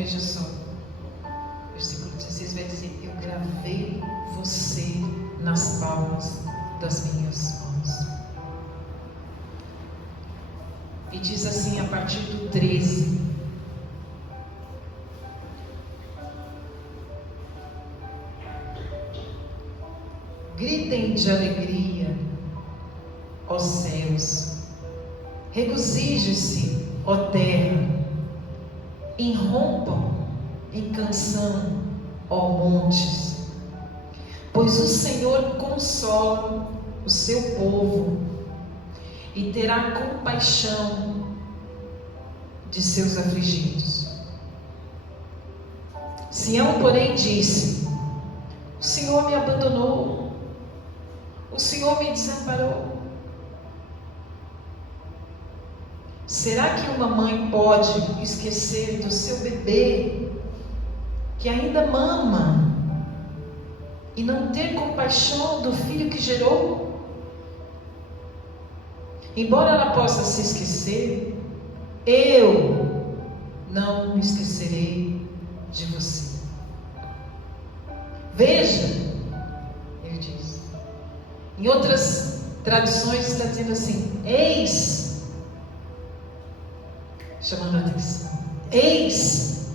veja só, versículo 16 vai dizer: eu gravei você nas palmas das minhas mãos. E diz assim a partir do 13: gritem de alegria, ó céus, regozije-se, ó terra, irrompam em canção, ó montes, pois o Senhor consola o seu povo e terá compaixão de seus afligidos. Sião, porém, disse: o Senhor me abandonou, o Senhor me desamparou. Será que uma mãe pode esquecer do seu bebê que ainda mama e não ter compaixão do filho que gerou? Embora ela possa se esquecer, eu não me esquecerei de você. Veja, ele diz. Em outras traduções está dizendo assim: eis, chamando a atenção, eis,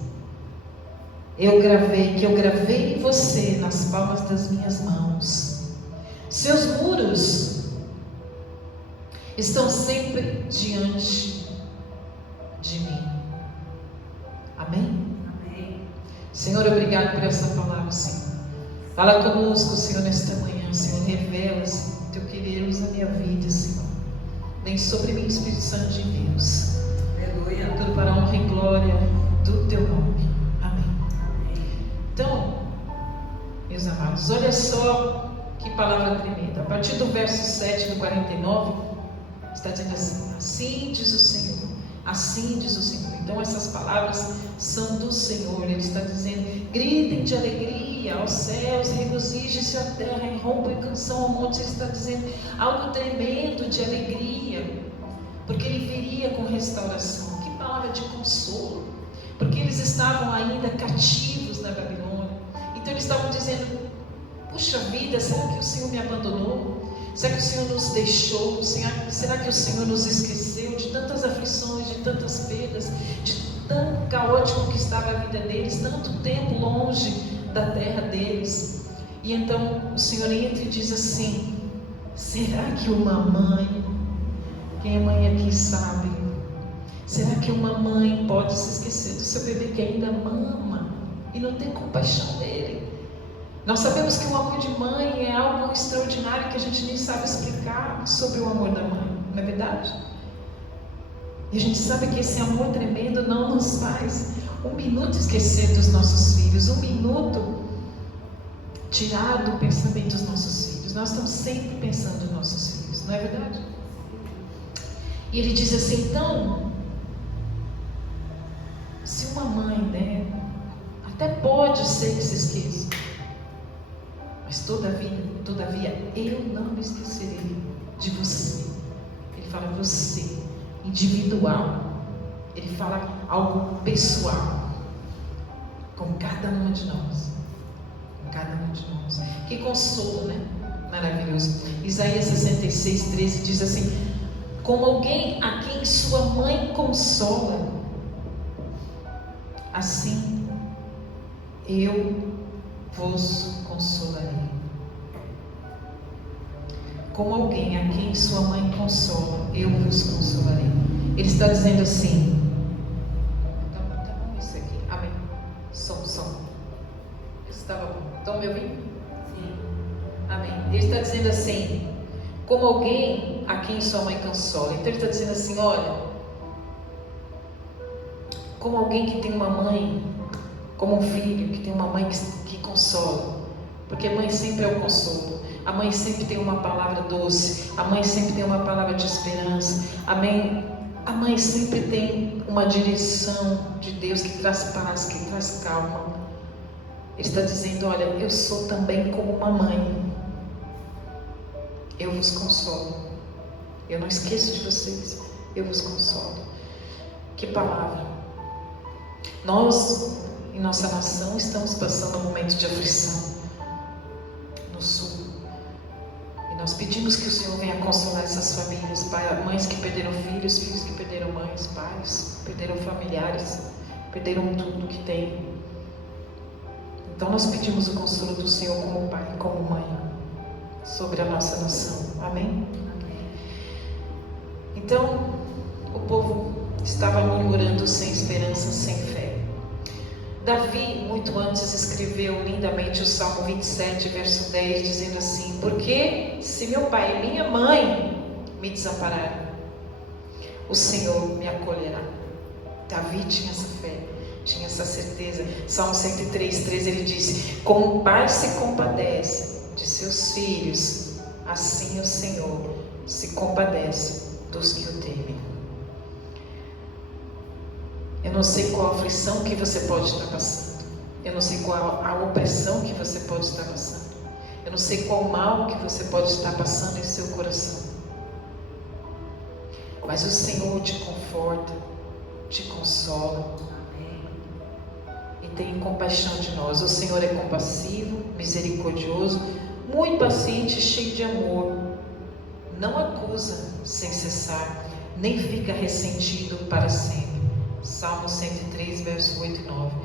eu gravei você nas palmas das minhas mãos. Seus muros estão sempre diante de mim. Amém? Amém. Senhor, obrigado por essa palavra, Senhor. Fala conosco, Senhor, nesta manhã, Senhor. Revela, Senhor, teu querer, usa a minha vida, Senhor. Vem sobre mim, Espírito Santo de Deus. Aleluia. Tudo para a honra e glória do teu nome. Amém. Amém. Então, meus amados, olha só que palavra tremenda. A partir do verso 7 do 49, está dizendo assim: assim diz o Senhor, assim diz o Senhor. Então essas palavras são do Senhor. Ele está dizendo: gritem de alegria aos céus, regozije-se a terra, irrompa em canção ao monte. Ele está dizendo algo tremendo de alegria, porque ele viria com restauração. Que palavra de consolo, porque eles estavam ainda cativos na Babilônia. Então eles estavam dizendo: puxa vida, será que o Senhor me abandonou? Será que o Senhor nos deixou? Será que o Senhor nos esqueceu? De tantas aflições, de tantas perdas, de tão caótico que estava a vida deles, tanto tempo longe da terra deles. E então o Senhor entra e diz assim: será que uma mãe, quem é mãe aqui sabe, será que uma mãe pode se esquecer do seu bebê que ainda mama e não tem compaixão dele? Nós sabemos que o amor de mãe é algo extraordinário que a gente nem sabe explicar sobre o amor da mãe, não é verdade? E a gente sabe que esse amor tremendo não nos faz um minuto esquecer dos nossos filhos, um minuto tirar do pensamento dos nossos filhos. Nós estamos sempre pensando nos nossos filhos, não é verdade? E ele diz assim: então, se uma mãe, né, até pode ser que se esqueça, mas todavia, eu não me esquecerei de você. Ele fala você, individual. Ele fala algo pessoal, com cada uma de nós. Com cada um de nós. Que consolo, né? Maravilhoso. Isaías 66:13 diz assim: como alguém a quem sua mãe consola, assim eu vos consolarei. Como alguém a quem sua mãe consola, eu vos consolarei. Ele está dizendo assim. Tá bom isso aqui. Amém. Som. Estava bom. Estão me ouvindo? Sim. Amém. Ele está dizendo assim: como alguém a quem sua mãe consola. Então ele está dizendo assim: olha, como alguém que tem uma mãe, como um filho que tem uma mãe que consola, porque a mãe sempre é o consolo, a mãe sempre tem uma palavra doce, a mãe sempre tem uma palavra de esperança, amém? A mãe sempre tem uma direção de Deus que traz paz, que traz calma. Ele está dizendo: olha, eu sou também como uma mãe, eu vos consolo, eu não esqueço de vocês, eu vos consolo. Que palavra! Nós, em nossa nação, estamos passando um momento de aflição no sul. E nós pedimos que o Senhor venha consolar essas famílias, mães que perderam filhos, filhos que perderam mães, pais, perderam familiares, perderam tudo que têm. Então nós pedimos o consolo do Senhor como pai e como mãe sobre a nossa nação. Amém? Então, o povo estava murmurando sem esperança, sem fé. Davi, muito antes, escreveu lindamente o Salmo 27, verso 10, dizendo assim: porque se meu pai e minha mãe me desampararem, o Senhor me acolherá. Davi tinha essa fé, tinha essa certeza. Salmo 103, 13, ele disse: como um pai se compadece de seus filhos, assim o Senhor se compadece dos que o temem. Eu não sei qual a aflição que você pode estar passando. Eu não sei qual a opressão que você pode estar passando. Eu não sei qual mal que você pode estar passando em seu coração. Mas o Senhor te conforta, te consola e tem compaixão de nós. O Senhor é compassivo, misericordioso, muito paciente e cheio de amor. Não acusa sem cessar, nem fica ressentido para sempre. Salmo 103, verso 8 e 9.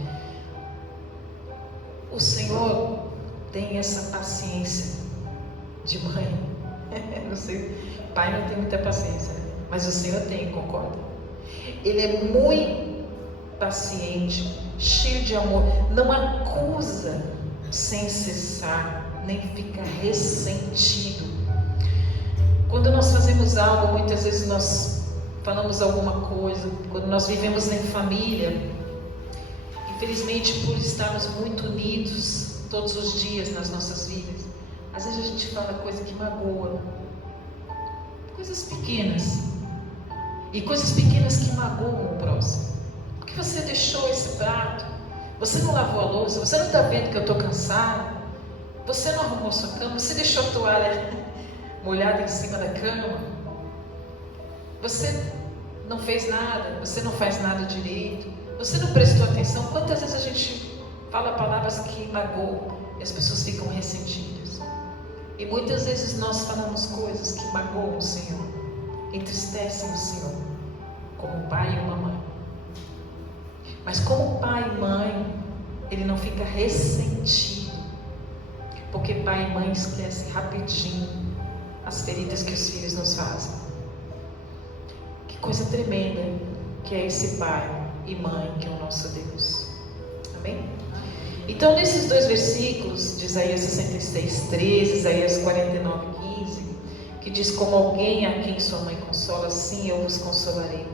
O Senhor tem essa paciência de mãe. Não sei, pai não tem muita paciência, né? Mas o Senhor tem, concorda? Ele é muito paciente, cheio de amor, não acusa sem cessar, nem fica ressentido. Quando nós fazemos algo, muitas vezes nós falamos alguma coisa, quando nós vivemos em família, infelizmente, por estarmos muito unidos todos os dias nas nossas vidas, às vezes a gente fala coisa que magoa, coisas pequenas, e coisas pequenas que magoam o próximo. Porque você deixou esse prato, você não lavou a louça, você não está vendo que eu estou cansado, você não arrumou sua cama, você deixou a toalha molhada em cima da cama, você não fez nada, você não faz nada direito, você não prestou atenção. Quantas vezes a gente fala palavras que magoam e as pessoas ficam ressentidas? E muitas vezes nós falamos coisas que magoam o Senhor, entristecem o Senhor, como um pai e uma mãe. Mas como pai e mãe, ele não fica ressentido, porque pai e mãe esquecem rapidinho as feridas que os filhos nos fazem. Que coisa tremenda que é esse pai e mãe que é o nosso Deus. Amém? Então, nesses dois versículos de Isaías 66, 13, Isaías 49, 15, que diz: como alguém a quem sua mãe consola, assim eu vos consolarei.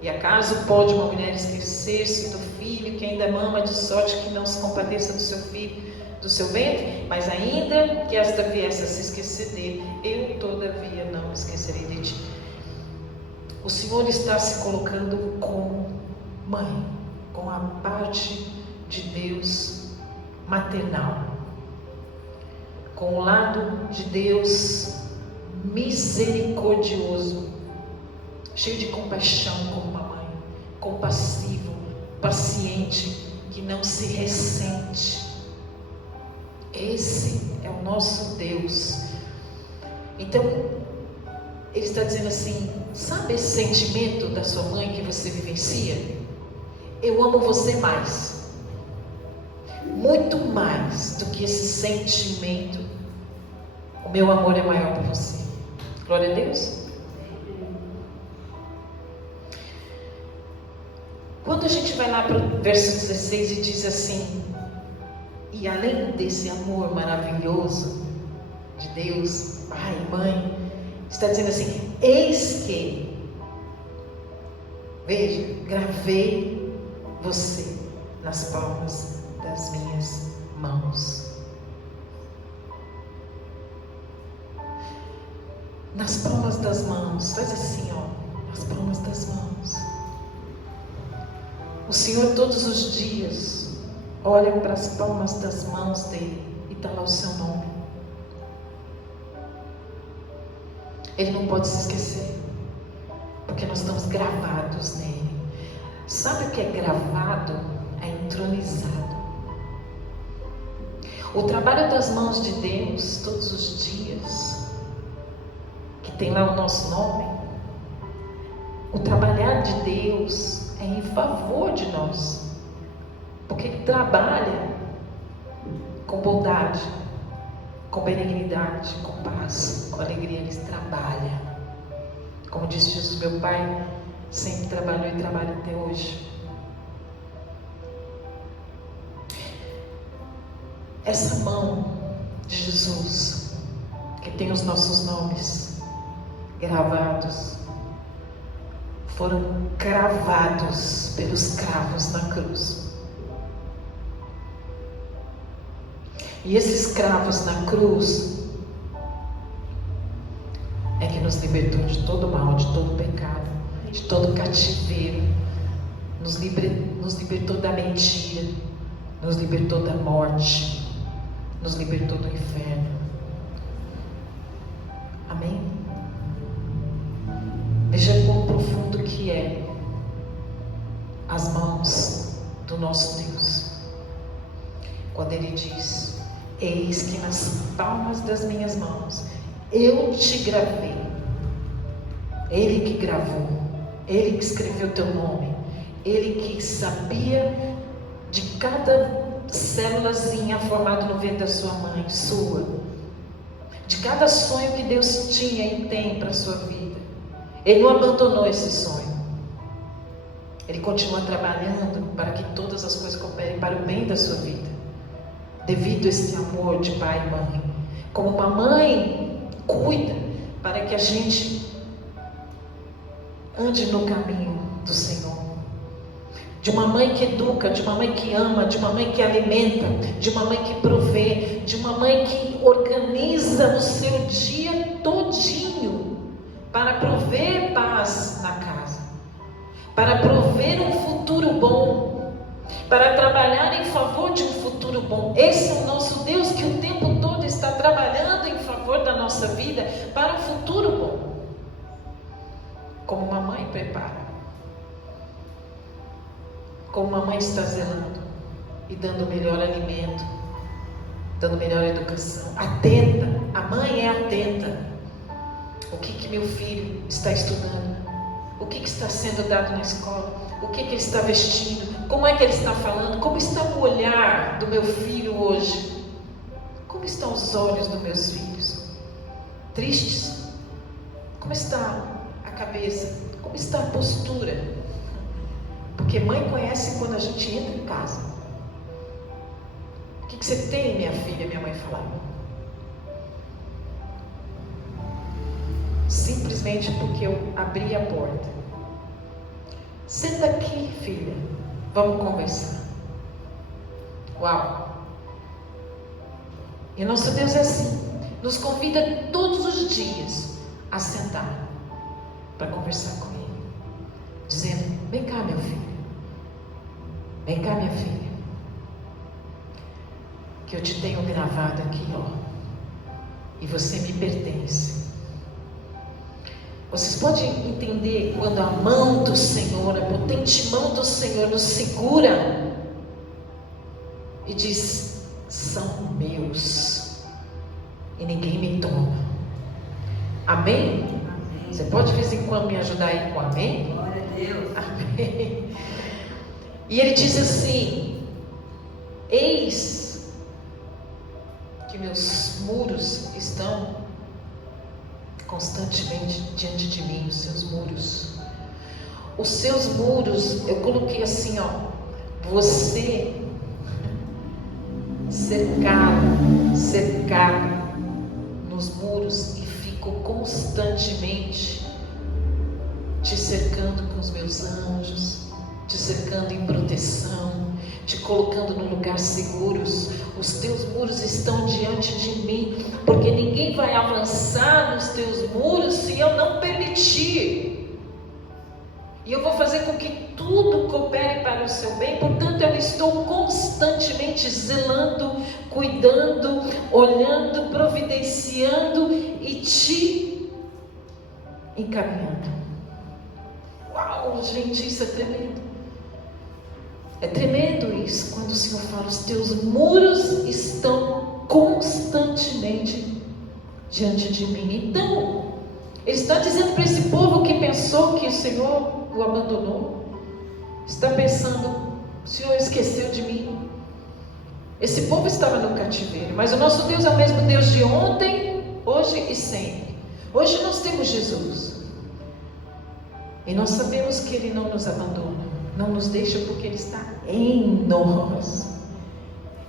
E acaso pode uma mulher esquecer-se do filho que ainda mama, de sorte que não se compadeça do seu filho, do seu ventre? Mas ainda que esta viesse a se esquecer dele, eu todavia não me esquecerei de ti. O Senhor está se colocando como mãe, com a parte de Deus maternal, com o lado de Deus misericordioso, cheio de compaixão como uma mãe, compassivo, paciente, que não se ressente. Esse é o nosso Deus. Então, ele está dizendo assim: sabe esse sentimento da sua mãe que você vivencia? Eu amo você mais, muito mais do que esse sentimento. O meu amor é maior por você. Glória a Deus. Quando a gente vai lá para o verso 16 e diz assim: e além desse amor maravilhoso de Deus, pai e mãe, está dizendo assim: eis que, veja, gravei você nas palmas das minhas mãos. Nas palmas das mãos, faz assim, ó, nas palmas das mãos. O Senhor todos os dias olha para as palmas das mãos dele e está lá o seu nome. Ele não pode se esquecer, porque nós estamos gravados nele. Sabe o que é gravado? É entronizado. O trabalho das mãos de Deus, todos os dias, que tem lá o nosso nome, o trabalhar de Deus é em favor de nós, porque Ele trabalha com bondade, com benignidade, com paz, com alegria. Ele trabalha. Como disse Jesus, meu Pai sempre trabalhou e trabalha até hoje. Essa mão de Jesus, que tem os nossos nomes gravados, foram cravados pelos cravos na cruz. E esses cravos na cruz é que nos libertou de todo mal, de todo pecado, de todo cativeiro, nos libertou da mentira, nos libertou da morte, nos libertou do inferno. Amém? Veja quão profundo que é as mãos do nosso Deus, quando Ele diz: eis que nas palmas das minhas mãos eu te gravei. Ele que gravou, Ele que escreveu teu nome, Ele que sabia de cada célulazinha formada no ventre da sua mãe, sua, de cada sonho que Deus tinha e tem para a sua vida. Ele não abandonou esse sonho. Ele continua trabalhando para que todas as coisas cooperem para o bem da sua vida, devido a esse amor de pai e mãe. Como uma mãe cuida para que a gente ande no caminho do Senhor. De uma mãe que educa, de uma mãe que ama, de uma mãe que alimenta, de uma mãe que provê, de uma mãe que organiza o seu dia todinho para prover paz na casa, para prover um futuro bom, para trabalhar em favor de um futuro bom. Esse é o nosso Deus, que o tempo todo está trabalhando em favor da nossa vida para um futuro bom, como uma mãe prepara, como uma mãe está zelando e dando o melhor alimento, dando melhor educação, atenta. A mãe é atenta. O que meu filho está estudando? O que está sendo dado na escola? O que ele está vestindo? Como é que ele está falando? Como está o olhar do meu filho hoje? Como estão os olhos dos meus filhos? Tristes? Como está a cabeça? Como está a postura? Porque mãe conhece quando a gente entra em casa. O que você tem, minha filha? Minha mãe falava. Simplesmente porque eu abri a porta. Senta aqui, filha. Vamos conversar. Uau! E nosso Deus é assim. Nos convida todos os dias a sentar para conversar com Ele, dizendo: vem cá, meu filho. Vem cá, minha filha, que eu te tenho gravado aqui, ó, e você me pertence. Vocês podem entender quando a mão do Senhor, a potente mão do Senhor nos segura e diz: são meus e ninguém me toma. Amém? Amém. Você pode de vez em quando me ajudar aí com amém? Glória a Deus. Amém. E ele diz assim: eis que meus muros estão constantemente diante de mim, os seus muros. Os seus muros, eu coloquei assim, ó, você cercado nos muros, e fico constantemente te cercando com os meus anjos, te cercando em proteção, te colocando no lugar seguros. Os teus muros estão diante de mim, porque ninguém vai avançar nos teus muros se eu não permitir. E eu vou fazer com que tudo coopere para o seu bem. Portanto, eu estou constantemente zelando, cuidando, olhando, providenciando e te encaminhando. Uau, gente, isso é tremendo. É tremendo isso, quando o Senhor fala, os teus muros estão constantemente diante de mim. Então, Ele está dizendo para esse povo que pensou que o Senhor o abandonou, está pensando, o Senhor esqueceu de mim. Esse povo estava no cativeiro, mas o nosso Deus é o mesmo Deus de ontem, hoje e sempre. Hoje nós temos Jesus, e nós sabemos que Ele não nos abandona, não nos deixa, porque Ele está em nós.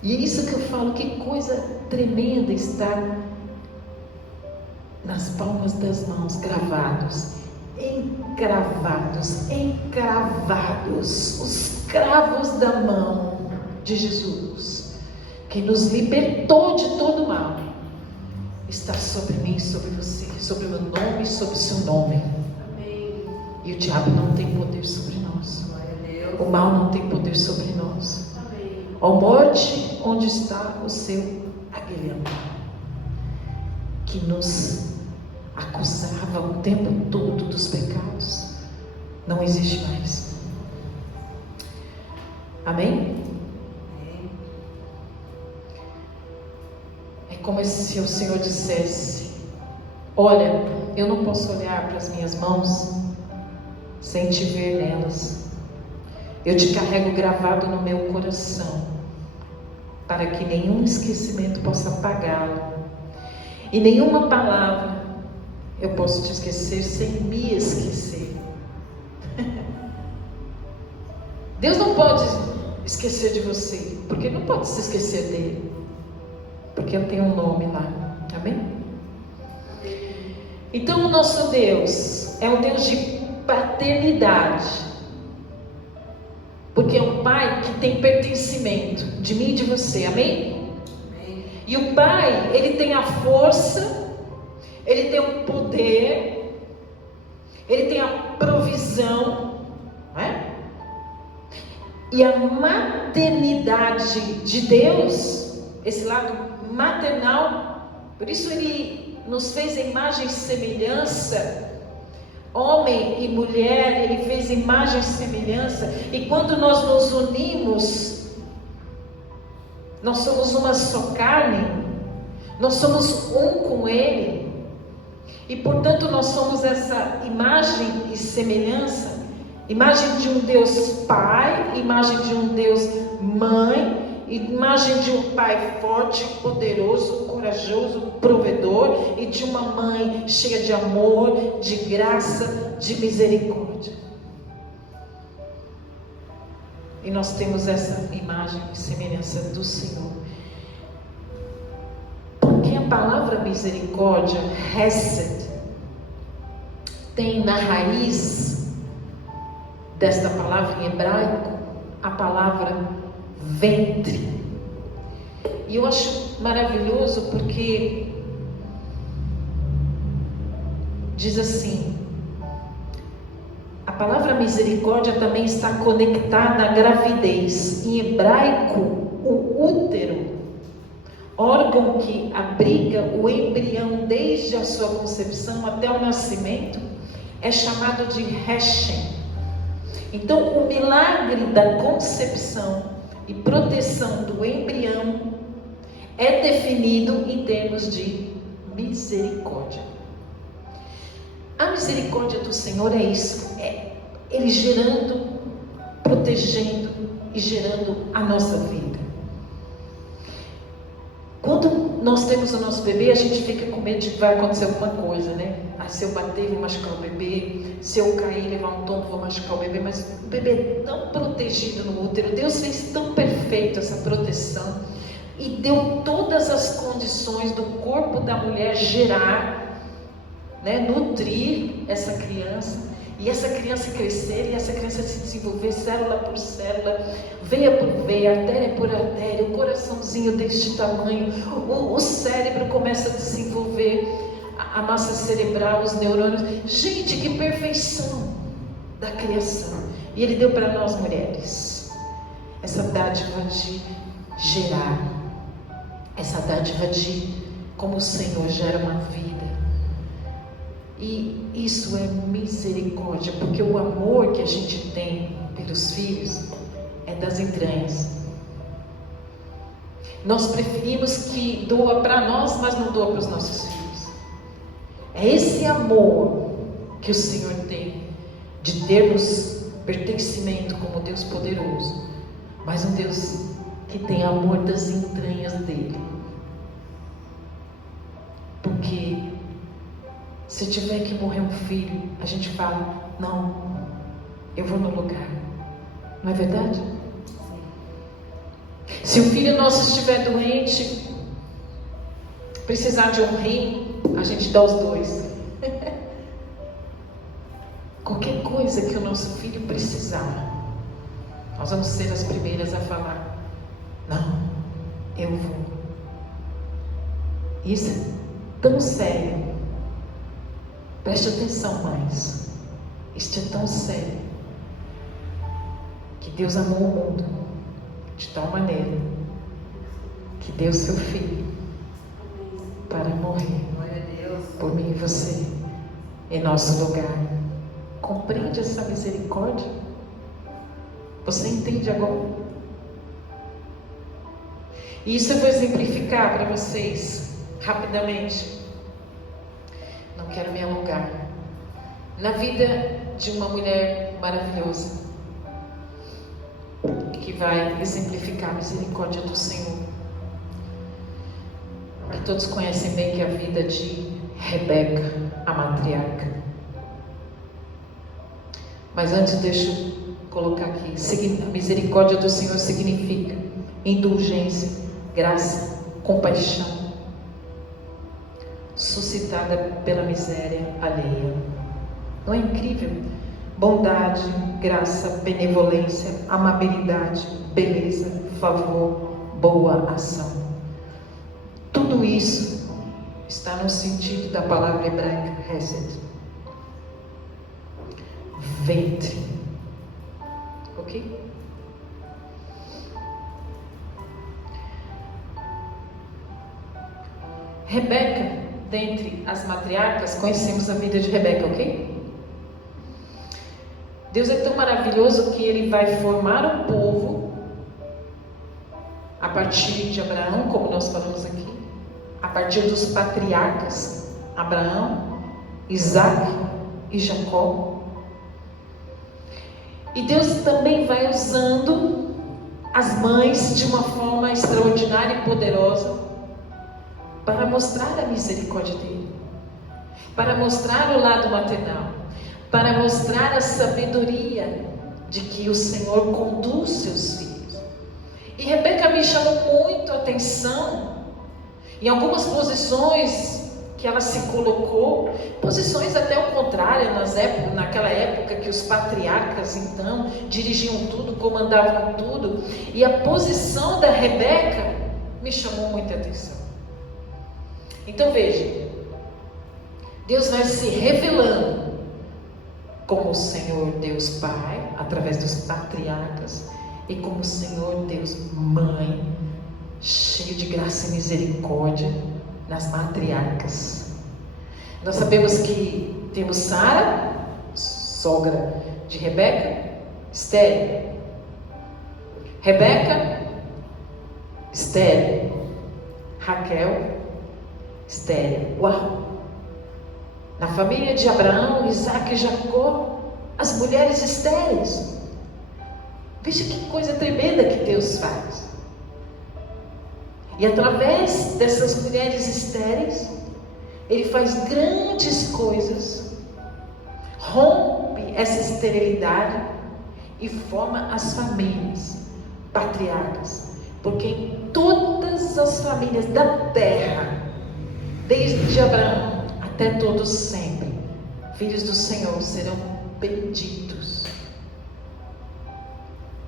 E é isso que eu falo, que coisa tremenda estar nas palmas das mãos, gravados, encravados, os cravos da mão de Jesus, que nos libertou de todo mal, está sobre mim, sobre você, sobre o meu nome, sobre o seu nome. Amém. E o diabo não tem poder sobre nós, o mal não tem poder sobre nós. Amém. Ó morte, onde está o seu aguilhão, que nos acusava o tempo todo dos pecados, não existe mais. Amém? É como se o Senhor dissesse: olha, eu não posso olhar para as minhas mãos sem te ver nelas. Eu te carrego gravado no meu coração, para que nenhum esquecimento possa apagá-lo, e nenhuma palavra eu posso te esquecer sem me esquecer. Deus não pode esquecer de você, porque não pode se esquecer dele, porque eu tenho um nome lá. Amém? Então o nosso Deus é um Deus de paternidade, porque é um Pai que tem pertencimento de mim e de você. Amém? E o Pai, Ele tem a força, Ele tem o poder, Ele tem a provisão, não é? E a maternidade de Deus, esse lado maternal, por isso Ele nos fez a imagem e semelhança, homem e mulher, Ele fez imagem e semelhança, e quando nós nos unimos, nós somos uma só carne, nós somos um com Ele. E portanto nós somos essa imagem e semelhança, imagem de um Deus Pai, imagem de um Deus Mãe, imagem de um Pai forte, poderoso, corajoso, provedor, e de uma Mãe cheia de amor, de graça, de misericórdia. E nós temos essa imagem e semelhança do Senhor. Porque a palavra misericórdia, Hesed, tem na raiz desta palavra em hebraico a palavra ventre. E eu acho maravilhoso porque diz assim: a palavra misericórdia também está conectada à gravidez. Em hebraico, o útero, órgão que abriga o embrião desde a sua concepção até o nascimento, é chamado de Reshem. Então, o milagre da concepção e proteção do embrião é definido em termos de misericórdia. A misericórdia do Senhor é isso, é Ele gerando, protegendo e gerando a nossa vida. Quando nós temos o nosso bebê, a gente fica com medo de que vai acontecer alguma coisa, né? Se eu bater, vou machucar o bebê. Se eu cair, levar um tombo, vou machucar o bebê. Mas o bebê é tão protegido no útero. Deus fez tão perfeito essa proteção e deu todas as condições do corpo da mulher gerar, né? Nutrir essa criança. E essa criança crescer, e essa criança se desenvolver célula por célula, veia por veia, artéria por artéria, o coraçãozinho deste tamanho, o cérebro começa a desenvolver a massa cerebral, os neurônios. Gente, que perfeição da criação. E Ele deu para nós mulheres essa dádiva de gerar, essa dádiva de como o Senhor gera uma vida. E isso é misericórdia, porque o amor que a gente tem pelos filhos é das entranhas. Nós preferimos que doa para nós, mas não doa para os nossos filhos. É esse amor que o Senhor tem de termos pertencimento como Deus poderoso, mas um Deus que tem amor das entranhas dele. Porque se tiver que morrer um filho, a gente fala, não, eu vou no lugar. Não é verdade? Se o filho nosso estiver doente, precisar de um rim, a gente dá os dois. Qualquer coisa que o nosso filho precisar, nós vamos ser as primeiras a falar, não, eu vou. Isso é tão sério. Preste atenção, mães. Isto é tão sério, que Deus amou o mundo de tal maneira que deu seu filho para morrer por mim e você em nosso lugar. Compreende essa misericórdia? Você entende agora? E isso eu vou exemplificar para vocês rapidamente. Não quero me alongar. Na vida de uma mulher maravilhosa, que vai exemplificar a misericórdia do Senhor, que todos conhecem bem, que é a vida de Rebeca, a matriarca. Mas antes deixa eu colocar aqui, a misericórdia do Senhor significa indulgência, graça, compaixão, suscitada pela miséria alheia. Não é incrível? Bondade, graça, benevolência, amabilidade, beleza, favor, boa ação. Tudo isso está no sentido da palavra hebraica Hesed. Ventre. Ok? Rebeca, dentre as matriarcas, conhecemos a vida de Rebeca, ok? Deus é tão maravilhoso que Ele vai formar um povo a partir de Abraão, como nós falamos aqui, a partir dos patriarcas, Abraão, Isaac e Jacó. E Deus também vai usando as mães de uma forma extraordinária e poderosa para mostrar a misericórdia dele, para mostrar o lado maternal, para mostrar a sabedoria de que o Senhor conduz seus filhos. E Rebeca me chamou muito a atenção em algumas posições que ela se colocou, posições até o contrário, naquela época que os patriarcas então dirigiam tudo, comandavam tudo, e a posição da Rebeca me chamou muita atenção. Então veja, Deus vai se revelando como o Senhor Deus Pai, através dos patriarcas, e como o Senhor Deus Mãe, cheio de graça e misericórdia, nas matriarcas. Nós sabemos que temos Sara, sogra de Rebeca, estéril. Rebeca, estéril. Raquel, estéril. Uau! Na família de Abraão, Isaac e Jacó, as mulheres estéreis. Veja que coisa tremenda que Deus faz. E através dessas mulheres estéreis, Ele faz grandes coisas, rompe essa esterilidade e forma as famílias patriarcas. Porque em todas as famílias da terra, desde Abraão até todos sempre, filhos do Senhor serão benditos.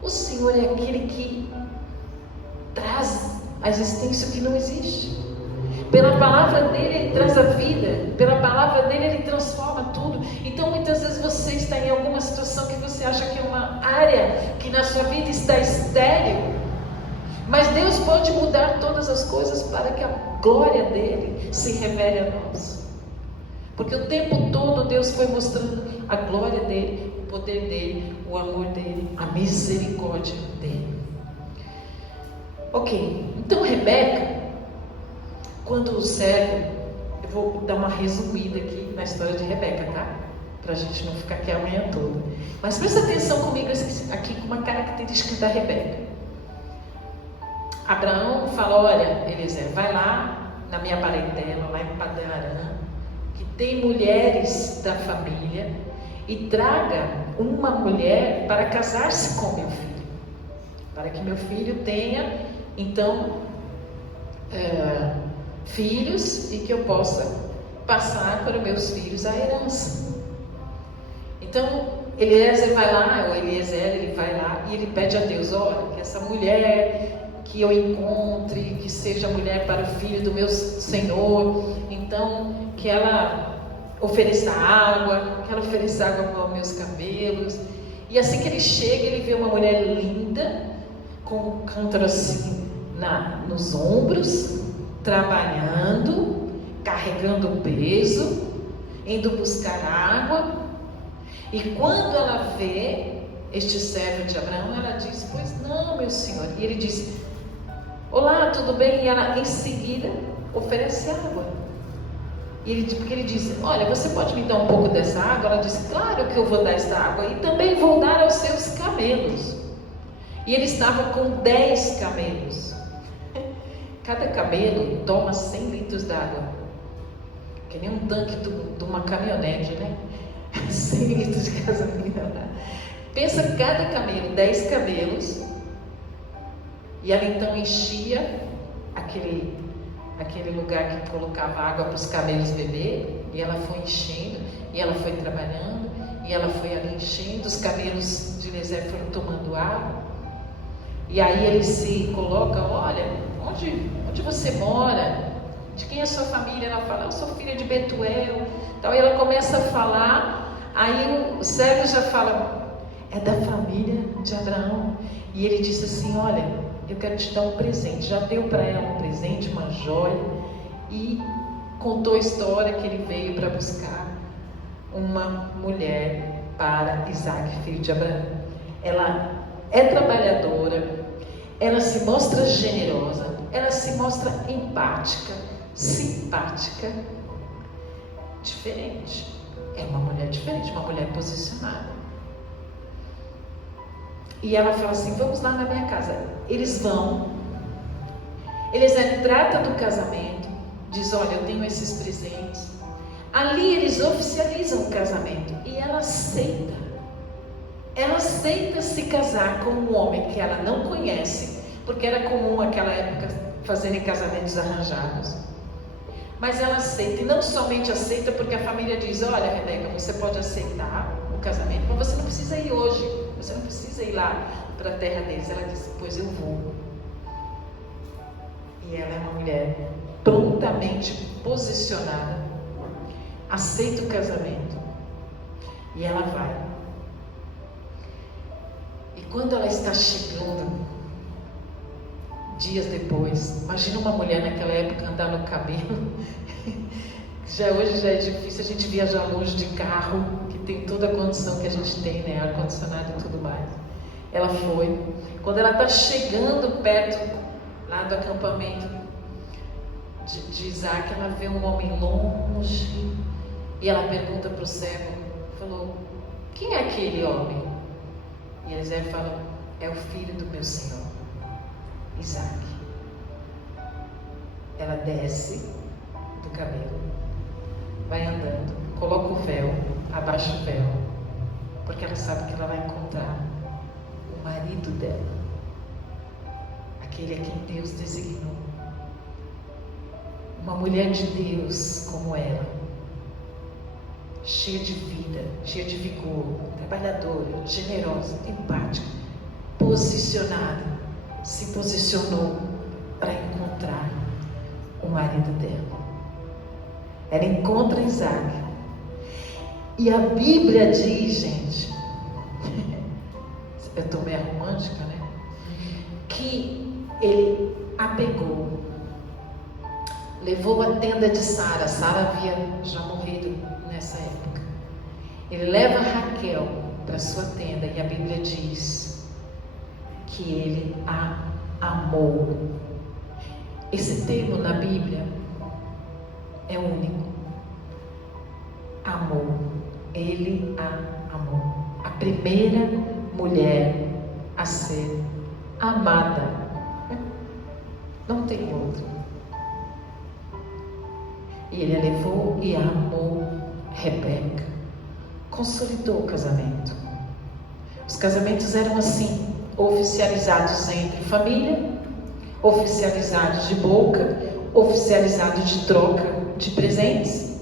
O Senhor é aquele que traz a existência que não existe. Pela palavra dele, Ele traz a vida. Pela palavra dele, Ele transforma tudo. Então, muitas vezes você está em alguma situação que você acha que é uma área que na sua vida está estéril. Mas Deus pode mudar todas as coisas para que a glória dele se revele a nós. Porque o tempo todo Deus foi mostrando a glória dele poder dele, o amor dele, a misericórdia dele. Ok, então Rebeca, quando o servo, eu vou dar uma resumida aqui na história de Rebeca, tá? Para a gente não ficar aqui a manhã toda. Mas presta atenção comigo aqui com uma característica da Rebeca. Abraão fala: olha, Eliezer, vai lá na minha parentela, lá em Padã Arã, que tem mulheres da família, e traga uma mulher para casar-se com meu filho, para que meu filho tenha, então, filhos, e que eu possa passar para meus filhos a herança. Então, Eliezer vai lá, ou Eliezer, ele vai lá e ele pede a Deus: olha, que essa mulher que eu encontre, que seja mulher para o filho do meu Senhor, então, que ela ofereça água, que ela ofereça água para os meus cabelos. E assim que ele chega, ele vê uma mulher linda, com um cântaro assim nos ombros, trabalhando, carregando peso, indo buscar água. E quando ela vê este servo de Abraão, ela diz: pois não, meu senhor. E ele diz: olá, tudo bem? E ela em seguida oferece água. Porque ele diz: olha, você pode me dar um pouco dessa água? Ela diz: claro que eu vou dar esta água, e também vou dar aos seus camelos. E ele estava com 10 camelos. Cada camelo toma 100 litros d'água, que nem um tanque de uma caminhonete, né? 100 litros de gasolina. Pensa, cada camelo, 10 camelos. E ela então enchia aquele lugar que colocava água para os camelos beber. E ela foi enchendo, e ela foi trabalhando, e ela foi ali enchendo. Os camelos de Eliezer foram tomando água. E aí ele se coloca: olha, onde você mora? De quem é a sua família? Ela fala: eu sou filha de Betuel. Então ela começa a falar. Aí o servo já fala: é da família de Abraão. E ele disse assim: olha, eu quero te dar um presente. Já deu para ela um presente, uma joia, e contou a história que ele veio para buscar uma mulher para Isaac, filho de Abraão. Ela é trabalhadora, ela se mostra generosa, ela se mostra empática, simpática, diferente. É uma mulher diferente, uma mulher posicionada. E ela fala assim: vamos lá na minha casa. Eles vão, eles trata do casamento, diz: olha, eu tenho esses presentes. Ali eles oficializam o casamento, e ela aceita. Ela aceita se casar com um homem que ela não conhece, porque era comum naquela época fazerem casamentos arranjados. Mas ela aceita, e não somente aceita porque a família diz: olha, Rebeca, você pode aceitar o casamento, mas você não precisa ir hoje, você não precisa ir lá para a terra deles. Ela diz: pois eu vou. E ela é uma mulher prontamente posicionada, aceita o casamento, e ela vai. E quando ela está chegando, dias depois, imagina uma mulher naquela época andar no cabelo. Hoje já é difícil a gente viajar longe de carro, que tem toda a condição que a gente tem, né? Ar-condicionado e tudo mais. Ela foi. Quando ela está chegando perto lá do acampamento de Isaac, ela vê um homem longe, e ela pergunta para o servo, falou: quem é aquele homem? E Eliezer fala: é o filho do meu senhor, Isaac. Ela desce do camelo, vai andando, coloca o véu, abaixa o véu, porque ela sabe que ela vai encontrar o marido dela, aquele a quem Deus designou. Uma mulher de Deus como ela, cheia de vida, cheia de vigor, trabalhadora, generosa, empática, posicionada, se posicionou para encontrar o marido dela. Ela encontra Isaac, e a Bíblia diz, gente, eu estou meio romântica, né? Que ele a pegou, levou a tenda de Sara. Sara havia já morrido nessa época. Ele leva Raquel para sua tenda, e a Bíblia diz que ele a amou. Esse termo na Bíblia é único. Amou. Ele a amou. A primeira mulher a ser amada. Não tem outro. E ele a levou e a amou. Rebeca. Consolidou o casamento. Os casamentos eram assim, oficializados entre família, oficializados de boca, oficializados de troca de presentes.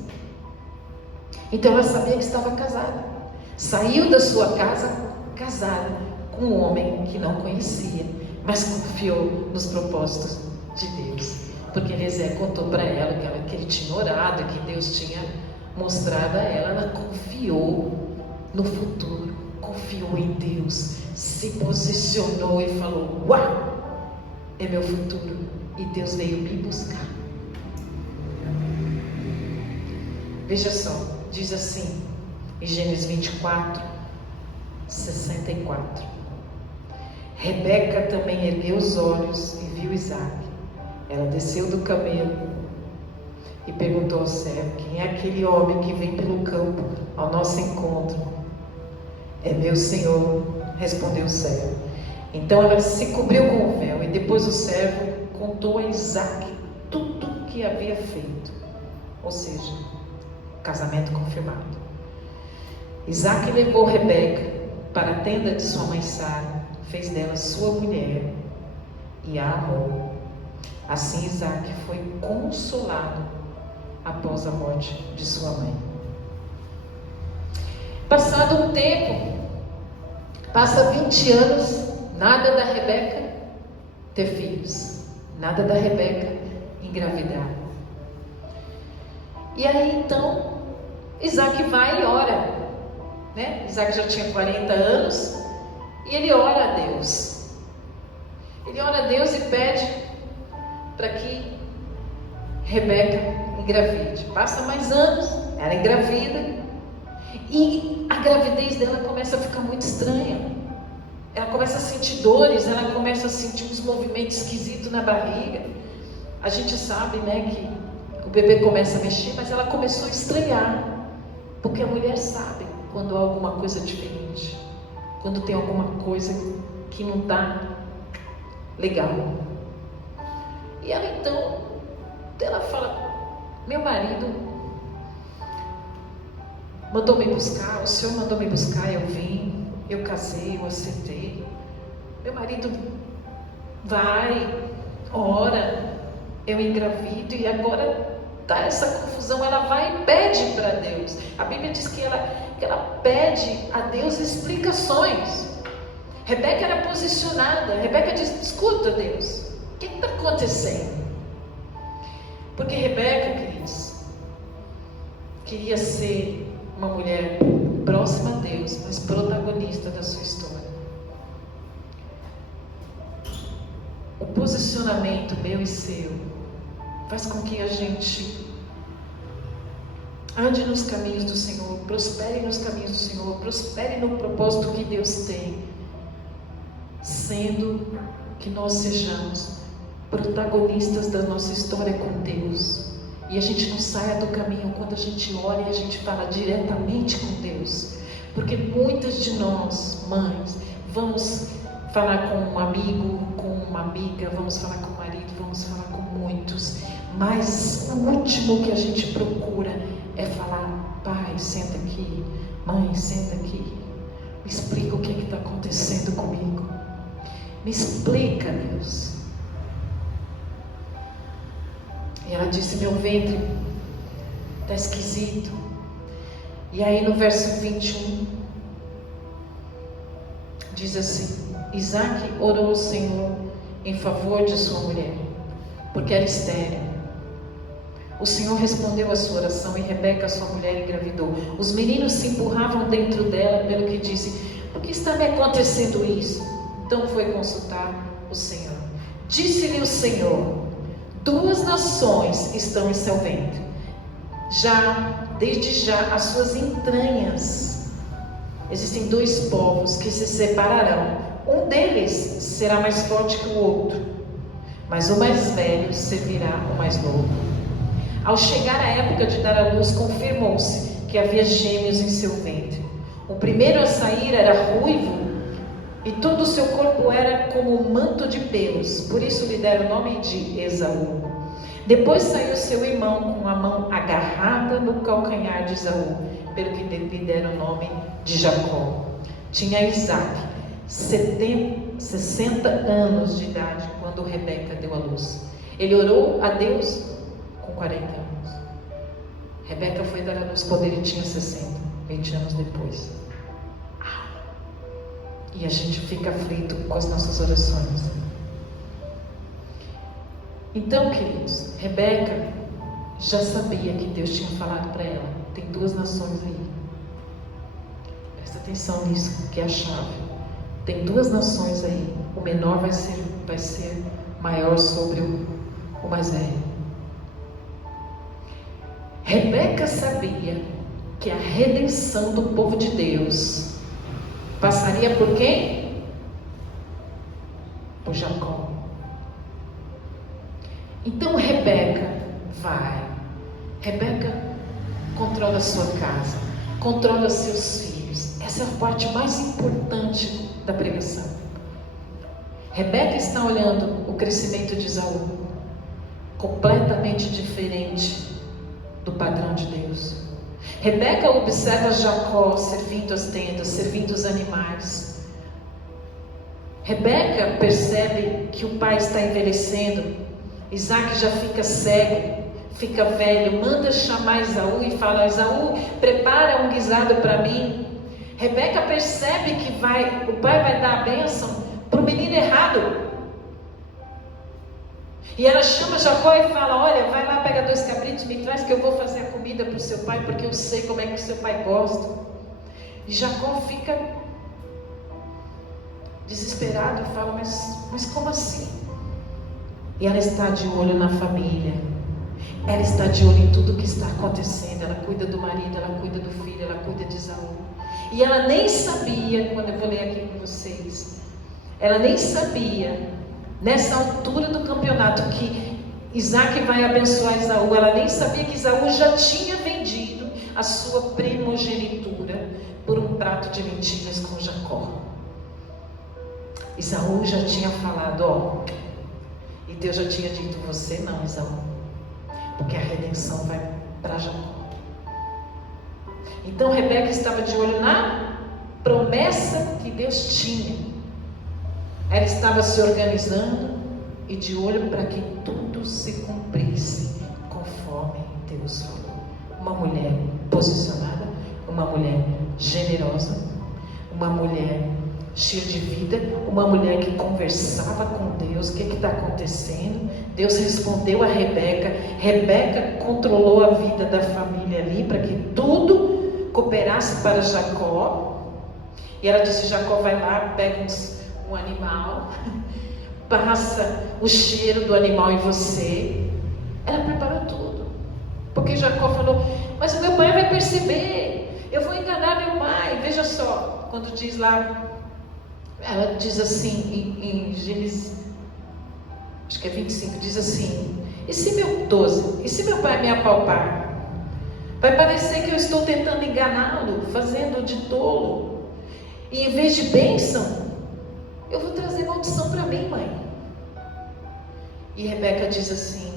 Então ela sabia que estava casada. Saiu da sua casa casada com um homem que não conhecia, mas confiou nos propósitos de Deus. Porque Eliezer contou para ela que ele tinha orado, que Deus tinha mostrado a ela. Ela confiou no futuro, confiou em Deus, se posicionou e falou: uau, é meu futuro, e Deus veio me buscar. Veja só, diz assim em Gênesis 24, 64. Rebeca também ergueu os olhos e viu Isaque. Ela desceu do camelo e perguntou ao servo: quem é aquele homem que vem pelo campo ao nosso encontro? É meu senhor, respondeu o servo. Então ela se cobriu com o véu, e depois o servo contou a Isaque tudo o que havia feito. Ou seja, casamento confirmado. Isaque levou Rebeca para a tenda de sua mãe Sara, fez dela sua mulher e a amou. Assim Isaque foi consolado após a morte de sua mãe. Passado um tempo, passa 20 anos, nada da Rebeca ter filhos, nada da Rebeca engravidar. E aí então Isaque vai e ora, né? Isaque já tinha 40 anos e ele ora a Deus. Ele ora a Deus e pede para que Rebeca engravide. Passa mais anos, ela engravida, e a gravidez dela começa a ficar muito estranha. Ela começa a sentir dores, ela começa a sentir uns movimentos esquisitos na barriga. A gente sabe, né, que o bebê começa a mexer, mas ela começou a estranhar, porque a mulher sabe quando há alguma coisa diferente, quando tem alguma coisa que não está legal. E ela então, ela fala: meu marido mandou me buscar, o Senhor mandou me buscar, eu vim, eu casei, eu aceitei. Meu marido vai, ora, eu engravido, e agora está essa confusão. Ela vai e pede para Deus. A Bíblia diz que ela pede a Deus explicações. Rebeca era posicionada. Rebeca diz: escuta, Deus, o que está acontecendo? Porque Rebeca, queridos, queria ser uma mulher próxima a Deus, mas protagonista da sua história. O posicionamento meu e seu faz com que a gente ande nos caminhos do Senhor, prospere nos caminhos do Senhor, prospere no propósito que Deus tem, sendo que nós sejamos protagonistas da nossa história com Deus. E a gente não saia do caminho quando a gente ora e a gente fala diretamente com Deus. Porque muitas de nós, mães, vamos falar com um amigo, com uma amiga, vamos falar com o marido, vamos falar com muitos. Mas o último que a gente procura é falar: pai, senta aqui, mãe, senta aqui, me explica o que está acontecendo comigo. Me explica, Deus. E ela disse: meu ventre está esquisito. E aí no verso 21 diz assim: Isaque orou ao Senhor em favor de sua mulher, porque era estéril. O Senhor respondeu a sua oração, e Rebeca, sua mulher, engravidou. Os meninos se empurravam dentro dela, pelo que disse: por que está me acontecendo isso? Então foi consultar o Senhor. Disse-lhe o Senhor: 2 nações estão em seu ventre, desde já as suas entranhas existem dois povos que se separarão. Um deles será mais forte que o outro, mas o mais velho servirá o mais novo. Ao chegar a época de dar à luz, confirmou-se que havia gêmeos em seu ventre. O primeiro a sair era ruivo e todo o seu corpo era como um manto de pelos, por isso lhe deram o nome de Esaú. Depois saiu seu irmão com a mão agarrada no calcanhar de Esaú, pelo que lhe deram o nome de Jacó. Tinha Isaac 60 anos de idade quando Rebeca deu à luz. Ele orou a Deus com 40 anos. Rebeca foi dar à luz quando ele tinha 60, 20 anos depois. E a gente fica aflito com as nossas orações. Então, queridos, Rebeca já sabia que Deus tinha falado para ela: tem duas nações aí. Presta atenção nisso, que é a chave. Tem duas nações aí. O menor vai ser maior sobre o mais velho. Rebeca sabia que a redenção do povo de Deus passaria por quem? Por Jacó. Então Rebeca vai. Rebeca controla a sua casa, controla seus filhos. Essa é a parte mais importante da pregação. Rebeca está olhando o crescimento de Esaú, completamente diferente do padrão de Deus. Rebeca observa Jacó servindo as tendas, servindo os animais. Rebeca percebe que o pai está envelhecendo. Isaac já fica cego, fica velho, manda chamar Esaú e fala: Esaú, prepara um guisado para mim. Rebeca percebe que o pai vai dar a bênção para o menino errado. E ela chama Jacó e fala: olha, vai lá, pega 2 cabritos, me traz que eu vou fazer a comida para o seu pai, porque eu sei como é que o seu pai gosta. E Jacó fica desesperado e fala: mas como assim? E ela está de olho na família, ela está de olho em tudo que está acontecendo. Ela cuida do marido, ela cuida do filho, ela cuida de Esaú. E ela nem sabia, quando eu vou ler aqui com vocês, ela nem sabia, nessa altura do campeonato, que Isaac vai abençoar Esaú. Ela nem sabia que Esaú já tinha vendido a sua primogenitura por um prato de lentilhas com Jacó. Esaú já tinha falado: e Deus já tinha dito: você não, Esaú, porque a redenção vai para Jacó. Então Rebeca estava de olho na promessa que Deus tinha. Ela estava se organizando e de olho para que tudo se cumprisse conforme Deus falou. Uma mulher posicionada, uma mulher generosa, uma mulher cheia de vida, uma mulher que conversava com Deus. O que está acontecendo? Deus respondeu a Rebeca. Rebeca controlou a vida da família ali para que tudo cooperasse para Jacó. E ela disse: Jacó, vai lá, pega um animal, passa o cheiro do animal em você. Ela preparou tudo, porque Jacó falou: mas o meu pai vai perceber, eu vou enganar meu pai. Veja só, quando diz lá, ela diz assim em Gênesis, acho que é 25, diz assim: e se meu pai me apalpar? Vai parecer que eu estou tentando enganá-lo, fazendo de tolo, e em vez de bênção, eu vou trazer maldição para mim, mãe. E Rebeca diz assim: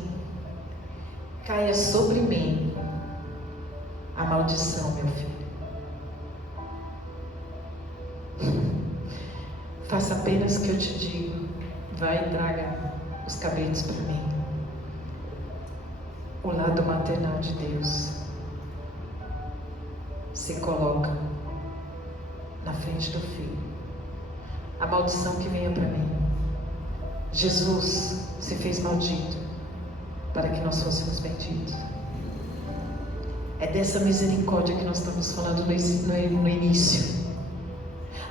caia sobre mim a maldição, meu filho. Faça apenas o que eu te digo. Vai e traga os cabritos para mim. O lado maternal de Deus se coloca na frente do filho. A maldição que venha para mim. Jesus se fez maldito para que nós fôssemos benditos. É dessa misericórdia que nós estamos falando no início.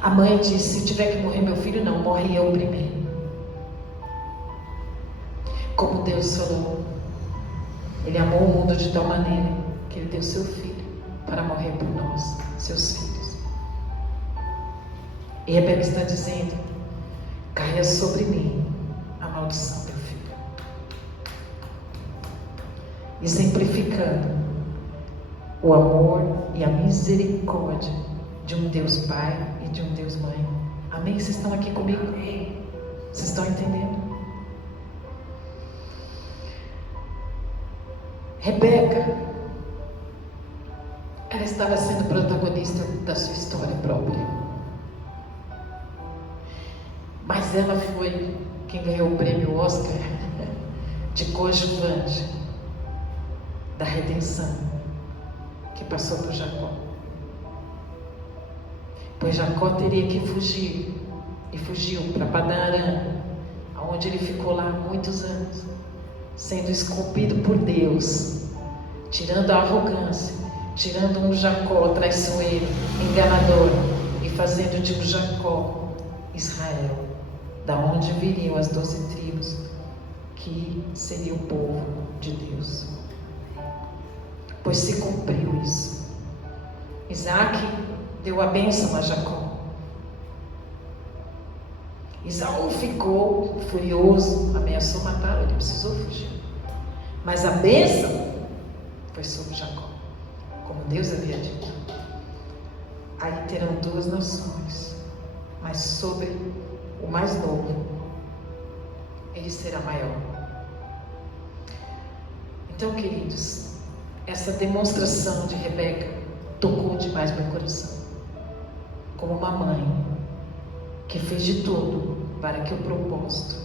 A mãe disse: se tiver que morrer meu filho, não, morre eu primeiro. Como Deus falou, Ele amou o mundo de tal maneira que Ele deu seu filho para morrer por nós, seus filhos. E Rebeca está dizendo: caia sobre mim a maldição, meu filho. Exemplificando o amor e a misericórdia de um Deus Pai e de um Deus Mãe. Amém? Vocês estão aqui comigo? Vocês estão entendendo? Rebeca, ela estava sendo protagonista da sua história própria. Mas ela foi quem ganhou o prêmio Oscar de coadjuvante da redenção que passou por Jacó. Pois Jacó teria que fugir, e fugiu para Padã Arã, onde ele ficou lá muitos anos, sendo esculpido por Deus, tirando a arrogância, tirando um Jacó traiçoeiro, enganador, e fazendo de um Jacó Israel, da onde viriam as 12 tribos, que seria o povo de Deus. Pois se cumpriu isso. Isaac deu a bênção a Jacó. Esaú ficou furioso, ameaçou matá-lo, ele precisou fugir. Mas a bênção foi sobre Jacó, como Deus havia dito. Aí terão 2 nações, mas sobre o mais novo, ele será maior. Então, queridos, essa demonstração de Rebeca tocou demais meu coração. Como uma mãe que fez de tudo para que o propósito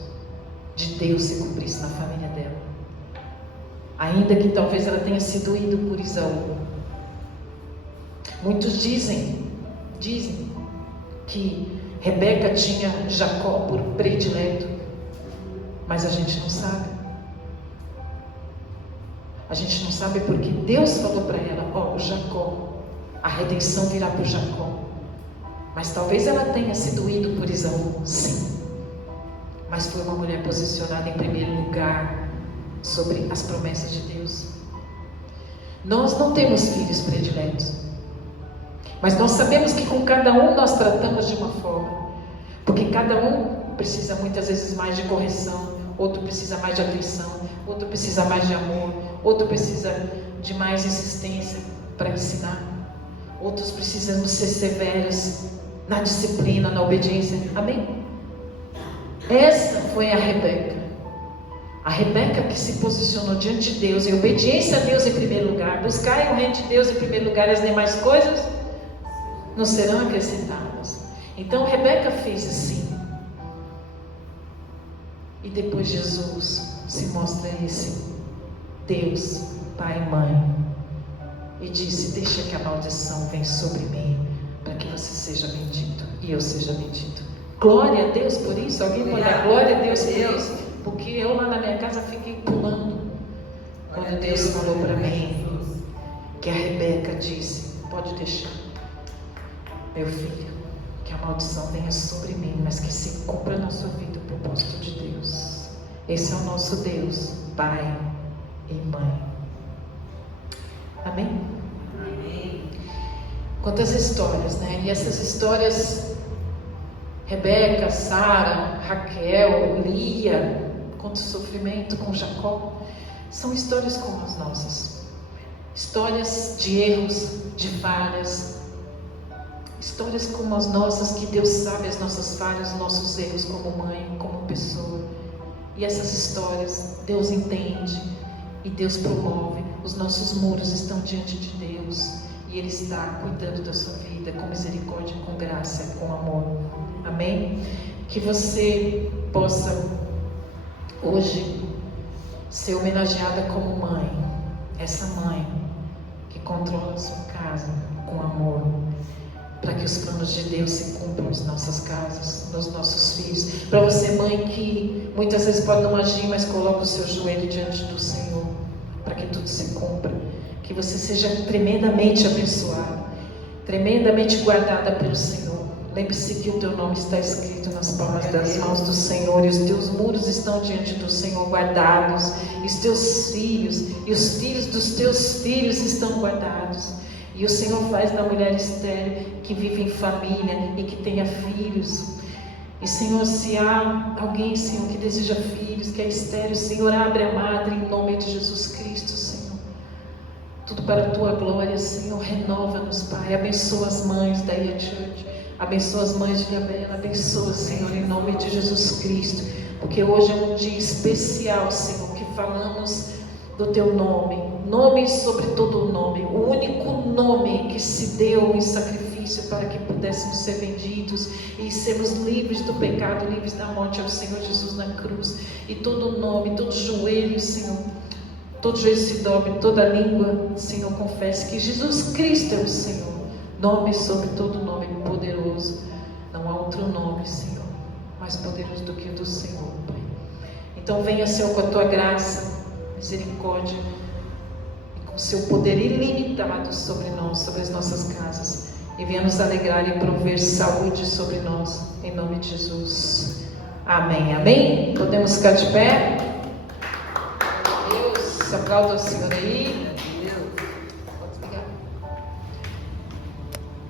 de Deus se cumprisse na família dela. Ainda que talvez ela tenha sido doída por Esaú. Muitos dizem que Rebeca tinha Jacó por predileto, mas a gente não sabe. A gente não sabe porque Deus falou para ela: ó, Jacó, a redenção virá por Jacó. Mas talvez ela tenha sido doída por Esaú, sim. Mas foi uma mulher posicionada em primeiro lugar sobre as promessas de Deus. Nós não temos filhos prediletos, mas nós sabemos que com cada um nós tratamos de uma forma, porque cada um precisa muitas vezes mais de correção, outro precisa mais de atenção, outro precisa mais de amor, outro precisa de mais insistência para ensinar, outros precisam ser severos na disciplina, na obediência. Amém? Essa foi a Rebeca. A Rebeca que se posicionou diante de Deus, em obediência a Deus em primeiro lugar. Buscai o reino de Deus em primeiro lugar, e as demais coisas não serão acrescentadas. Então Rebeca fez assim. E depois Jesus se mostra esse Deus, Pai e Mãe, e disse: deixa que a maldição venha sobre mim, para que você seja bendito e eu seja bendito. Glória a Deus por isso. Alguém pode dar glória a Deus por isso? Porque eu lá na minha casa fiquei pulando quando Deus falou para mim que a Rebeca disse: pode deixar, meu filho, que a maldição venha sobre mim, mas que se cumpra na sua vida o propósito de Deus. Esse é o nosso Deus, Pai e Mãe. Amém? Amém. Quantas histórias, né? E essas histórias, Rebeca, Sara, Raquel, Lia, quanto sofrimento com Jacó, são histórias como as nossas. Histórias de erros, de falhas, histórias como as nossas, que Deus sabe as nossas falhas, os nossos erros como mãe, como pessoa. E essas histórias Deus entende e Deus promove. Os nossos muros estão diante de Deus e Ele está cuidando da sua vida com misericórdia, com graça, com amor. Amém? Que você possa hoje ser homenageada como mãe, essa mãe que controla a sua casa com amor, para que os planos de Deus se cumpram nas nossas casas, nos nossos filhos. Para você, mãe, que muitas vezes pode não agir, mas coloca o seu joelho diante do Senhor, para que tudo se cumpra. Que você seja tremendamente abençoada, tremendamente guardada pelo Senhor. Lembre-se que o teu nome está escrito nas palmas das mãos do Senhor, e os teus muros estão diante do Senhor guardados, e os teus filhos e os filhos dos teus filhos estão guardados. E o Senhor faz da mulher estéril que vive em família e que tenha filhos. E Senhor, se há alguém, Senhor, que deseja filhos, que é estéril, Senhor, abre a madre em nome de Jesus Cristo, Senhor. Tudo para a Tua glória, Senhor, renova-nos, Pai. Abençoa as mães da IA Church, abençoa as mães de Gabriela, abençoa, Senhor, em nome de Jesus Cristo. Porque hoje é um dia especial, Senhor, que falamos do Teu nome sobre todo o nome, o único nome que se deu em sacrifício para que pudéssemos ser vendidos e sermos livres do pecado, livres da morte, é o Senhor Jesus na cruz. E todo nome, todo joelho, Senhor, todo joelho se dobre, toda língua, Senhor, confesse que Jesus Cristo é o Senhor, nome sobre todo nome, poderoso. Não há outro nome, Senhor, mais poderoso do que o do Senhor, Pai. Então venha, Senhor, com a Tua graça, misericórdia e com seu poder ilimitado sobre nós, sobre as nossas casas, e venha nos alegrar e prover saúde sobre nós, em nome de Jesus. Amém, amém? Podemos ficar de pé? Deus, aplauda o Senhor aí.